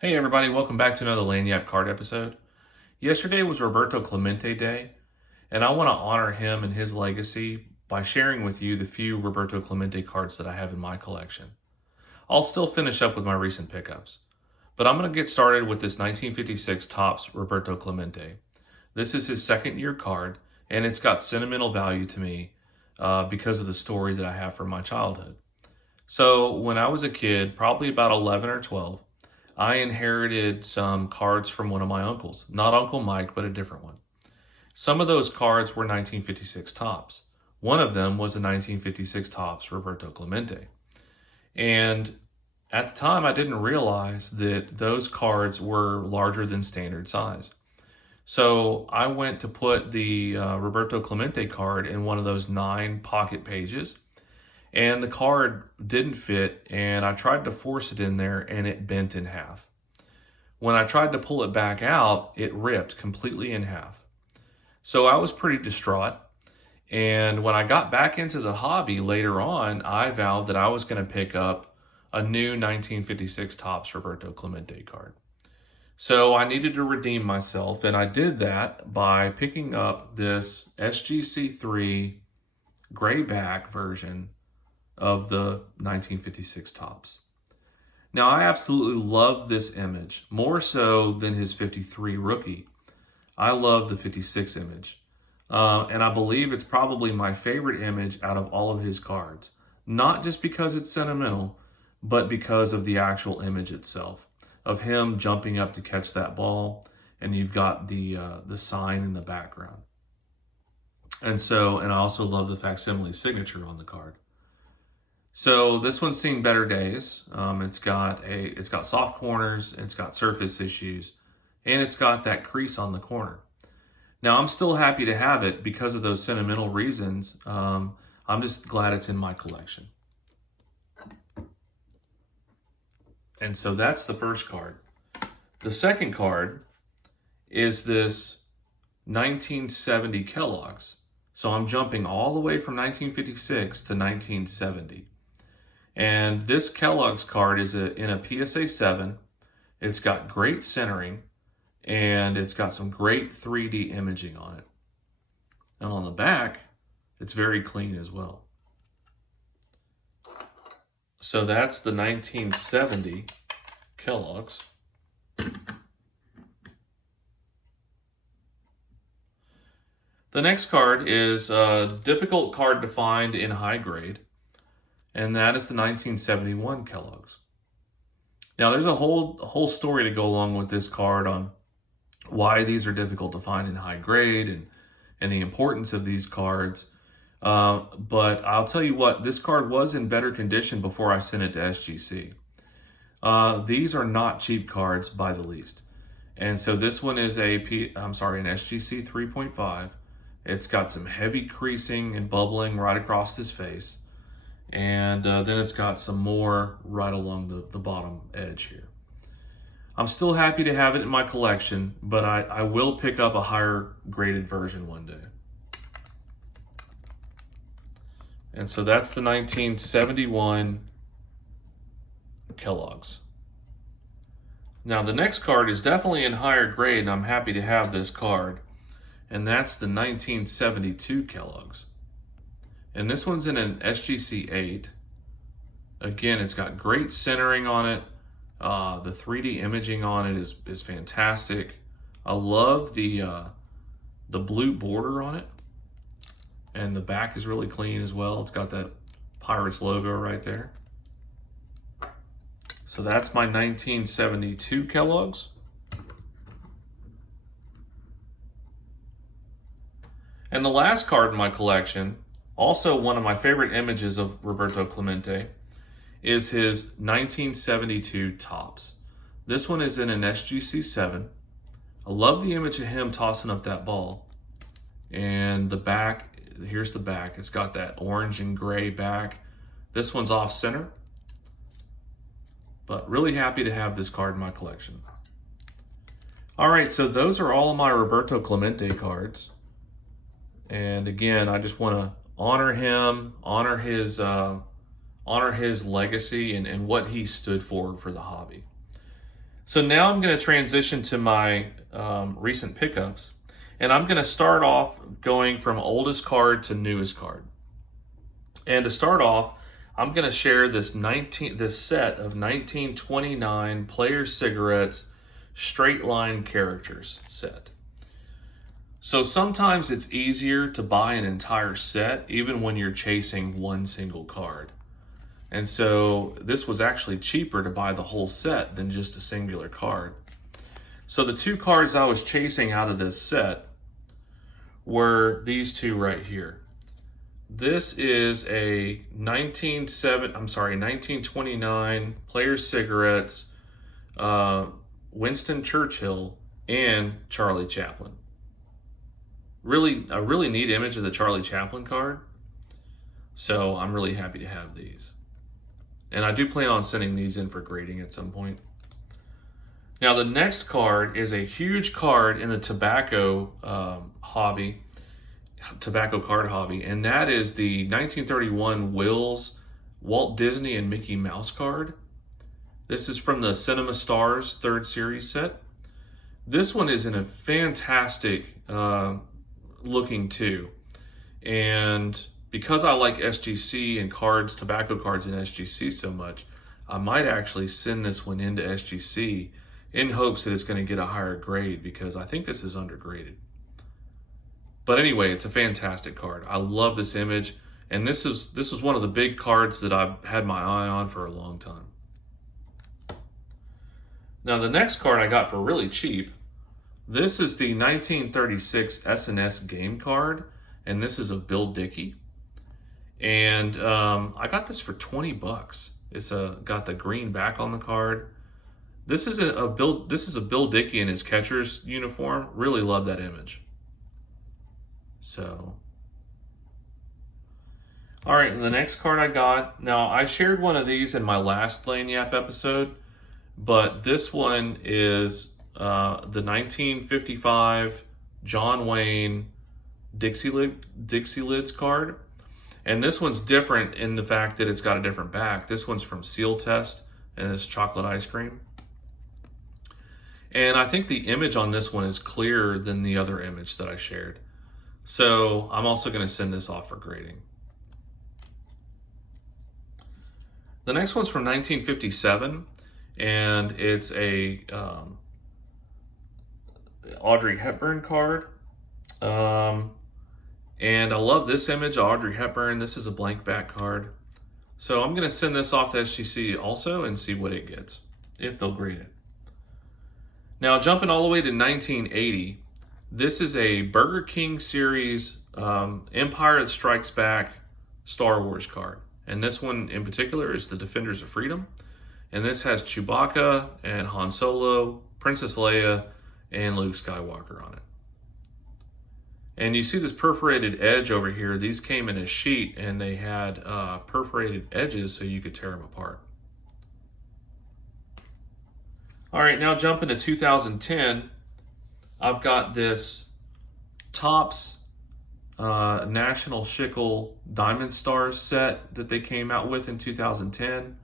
Hey everybody, welcome back to another Lagniappe card episode. Yesterday was Roberto Clemente Day, and I want to honor him and his legacy by sharing with you the few Roberto Clemente cards that I have in my collection. I'll still finish up with my recent pickups, but I'm going to get started with this 1956 Topps Roberto Clemente. This is his second year card, and it's got sentimental value to me because of the story that I have from my childhood. So when I was a kid, probably about 11 or 12, I inherited some cards from one of my uncles. Not Uncle Mike, but a different one. Some of those cards were 1956 Topps. One of them was a 1956 Topps Roberto Clemente. And at the time, I didn't realize that those cards were larger than standard size. So I went to put the Roberto Clemente card in one of those 9 pocket pages, and the card didn't fit, and I tried to force it in there and it bent in half. When I tried to pull it back out, it ripped completely in half. So I was pretty distraught. And when I got back into the hobby later on, I vowed that I was going to pick up a new 1956 Topps Roberto Clemente card. So I needed to redeem myself, and I did that by picking up this SGC3 gray back version of the 1956 Topps. Now, I absolutely love this image, more so than his 53 rookie. I love the 56 image. And I believe it's probably my favorite image out of all of his cards. Not just because it's sentimental, but because of the actual image itself, of him jumping up to catch that ball, and you've got the sign in the background. And I also love the facsimile signature on the card. So this one's seen better days. It's got soft corners, it's got surface issues, and it's got that crease on the corner. Now I'm still happy to have it because of those sentimental reasons. I'm just glad it's in my collection. And so that's the first card. The second card is this 1970 Kellogg's. So I'm jumping all the way from 1956 to 1970. And this Kellogg's card is in a PSA 7. It's got great centering, and it's got some great 3D imaging on it. And on the back, it's very clean as well. So that's the 1970 Kellogg's. The next card is a difficult card to find in high grade, and that is the 1971 Kellogg's. Now, there's a whole story to go along with this card on why these are difficult to find in high grade and the importance of these cards. But I'll tell you what, this card was in better condition before I sent it to SGC. These are not cheap cards by the least. And so this one is an SGC 3.5. It's got some heavy creasing and bubbling right across his face. And then it's got some more right along the bottom edge here. I'm still happy to have it in my collection, but I will pick up a higher graded version one day. And so that's the 1971 Kellogg's. Now the next card is definitely in higher grade, and I'm happy to have this card. And that's the 1972 Kellogg's. And this one's in an SGC 8. Again, it's got great centering on it. The 3D imaging on it is fantastic. I love the blue border on it. And the back is really clean as well. It's got that Pirates logo right there. So that's my 1972 Kellogg's. And the last card in my collection, also one of my favorite images of Roberto Clemente, is his 1972 Topps. This one is in an SGC 7. I love the image of him tossing up that ball. And the back, here's the back. It's got that orange and gray back. This one's off center. But really happy to have this card in my collection. All right, so those are all of my Roberto Clemente cards. And again, I just want to honor him, honor his legacy and what he stood for the hobby. So now I'm going to transition to my recent pickups, and I'm going to start off going from oldest card to newest card. And to start off, I'm going to share this set of 1929 Players Cigarettes Straight Line Characters set. So sometimes it's easier to buy an entire set even when you're chasing one single card. And so this was actually cheaper to buy the whole set than just a singular card. So the two cards I was chasing out of this set were these two right here. This is a 1929 Players Cigarettes, Winston Churchill, and Charlie Chaplin. A really neat image of the Charlie Chaplin card. So I'm really happy to have these. And I do plan on sending these in for grading at some point. Now the next card is a huge card in the tobacco card hobby, and that is the 1931 Wills Walt Disney and Mickey Mouse card. This is from the Cinema Stars 3rd series set. This one is in a fantastic looking too, and because I like SGC and tobacco cards in SGC so much, I might actually send this one into SGC in hopes that it's going to get a higher grade, because I think this is undergraded. But anyway, it's a fantastic card. I love this image, and this was one of the big cards that I've had my eye on for a long time. Now the next card I got for really cheap. This is the 1936 S&S game card, and this is of Bill Dickey. And I got this for $20. It's got the green back on the card. This is a Bill Dickey in his catcher's uniform. Really love that image. So, all right, and the next card I got. Now I shared one of these in my last Lagniappe episode, but this one is the 1955 John Wayne Dixie Lids card. And this one's different in the fact that it's got a different back. This one's from Seal Test, and it's chocolate ice cream. And I think the image on this one is clearer than the other image that I shared. So I'm also going to send this off for grading. The next one's from 1957, and it's a Audrey Hepburn card. And I love this image of Audrey Hepburn. This is a blank back card. So I'm going to send this off to SGC also and see what it gets, if they'll grade it. Now jumping all the way to 1980, this is a Burger King series Empire Strikes Back Star Wars card. And this one in particular is the Defenders of Freedom. And this has Chewbacca and Han Solo, Princess Leia, and Luke Skywalker on it. And you see this perforated edge over here. These came in a sheet, and they had perforated edges so you could tear them apart. All right, now jumping to 2010, I've got this Topps National Schickel Diamond Stars set that they came out with in 2010.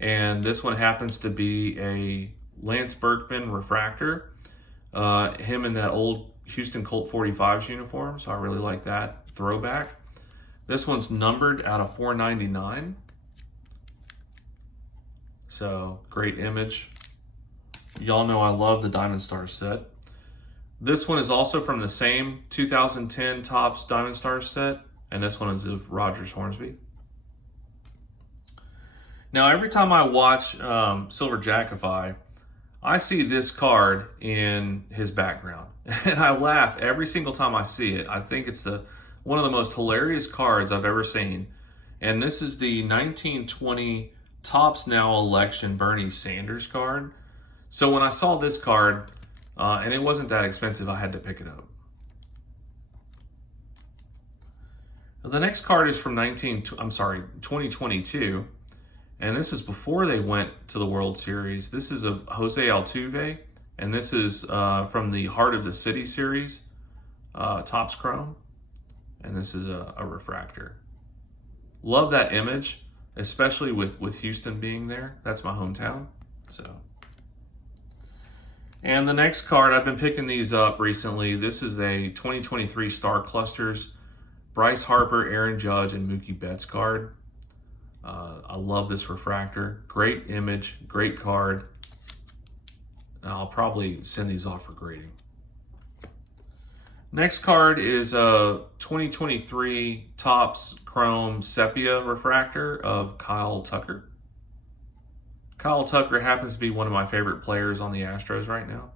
And this one happens to be a Lance Berkman refractor. Him in that old Houston Colt 45s uniform, so I really like that throwback. This one's numbered out of 499. So, great image. Y'all know I love the Diamond Stars set. This one is also from the same 2010 Topps Diamond Stars set, and this one is of Rogers Hornsby. Now, every time I watch Silver Jackify, I see this card in his background, and I laugh every single time I see it. I think it's one of the most hilarious cards I've ever seen, and this is the 1920 Topps Now Election Bernie Sanders card. So when I saw this card, and it wasn't that expensive, I had to pick it up. The next card is from 2022. And this is before they went to the World Series. This is of Jose Altuve, and this is from the Heart of the City series, Topps Chrome, and this is a refractor. Love that image, especially with Houston being there. That's my hometown. So, And the next card, I've been picking these up recently. This is a 2023 Star Clusters, Bryce Harper, Aaron Judge, and Mookie Betts card. I love this refractor. Great image, great card. I'll probably send these off for grading. Next card is a 2023 Topps Chrome Sepia refractor of Kyle Tucker. Kyle Tucker happens to be one of my favorite players on the Astros right now.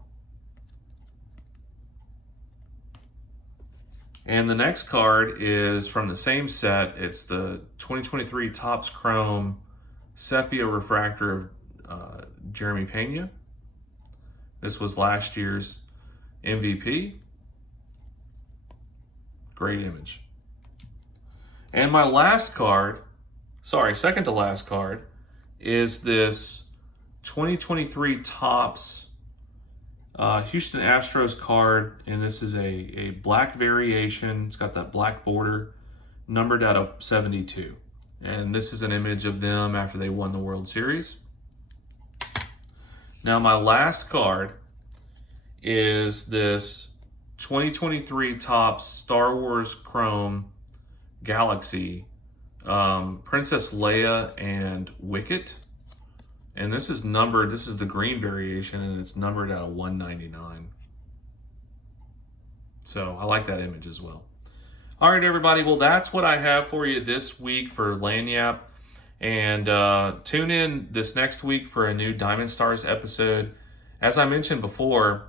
And the next card is from the same set. It's the 2023 Topps Chrome Sepia refractor of Jeremy Pena. This was last year's MVP. Great image. And my last card, second to last card, is this 2023 Topps Houston Astros card, and this is a black variation. It's got that black border, numbered out of 72. And this is an image of them after they won the World Series. Now my last card is this 2023 Topps Star Wars Chrome Galaxy Princess Leia and Wicket. And this is numbered, this is the green variation, and it's numbered out of 199. So I like that image as well. All right, everybody. Well, that's what I have for you this week for Lagniappe. And tune in this next week for a new Diamond Stars episode. As I mentioned before,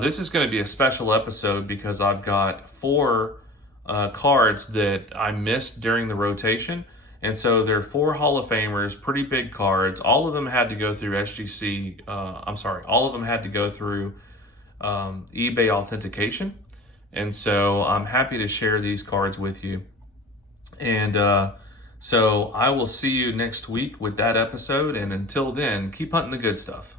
this is going to be a special episode because I've got 4 cards that I missed during the rotation. And so they're 4 Hall of Famers, pretty big cards. All of them had to go through all of them had to go through eBay authentication. And so I'm happy to share these cards with you. And so I will see you next week with that episode. And until then, keep hunting the good stuff.